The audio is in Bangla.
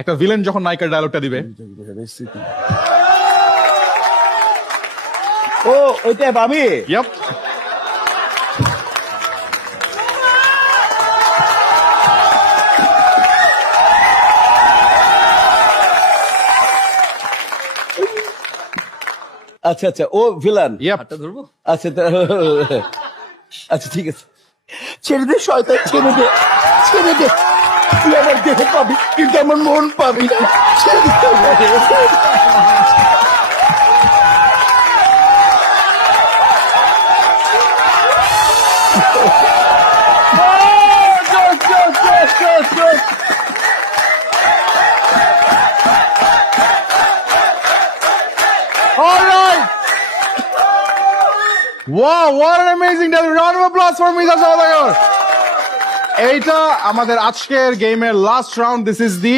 একটা ভিলেন যখন নায়িকার ডায়লগটা দিবে। ও ওইটা আমি Yep. আচ্ছা আচ্ছা ও ভিলান Yep. আচ্ছা আচ্ছা ঠিক আছে ছেড়ে দে শয়তান ছেড়ে দে ছেড়ে দে তুই আমার দেহ পাবি কিন্তু আমার মন পাবি না ছেড়ে দে। All right. Wow, what an amazing debut. Round of applause for Misa Saudagar. এইটা আমাদের আজকের গেমের last round. This is the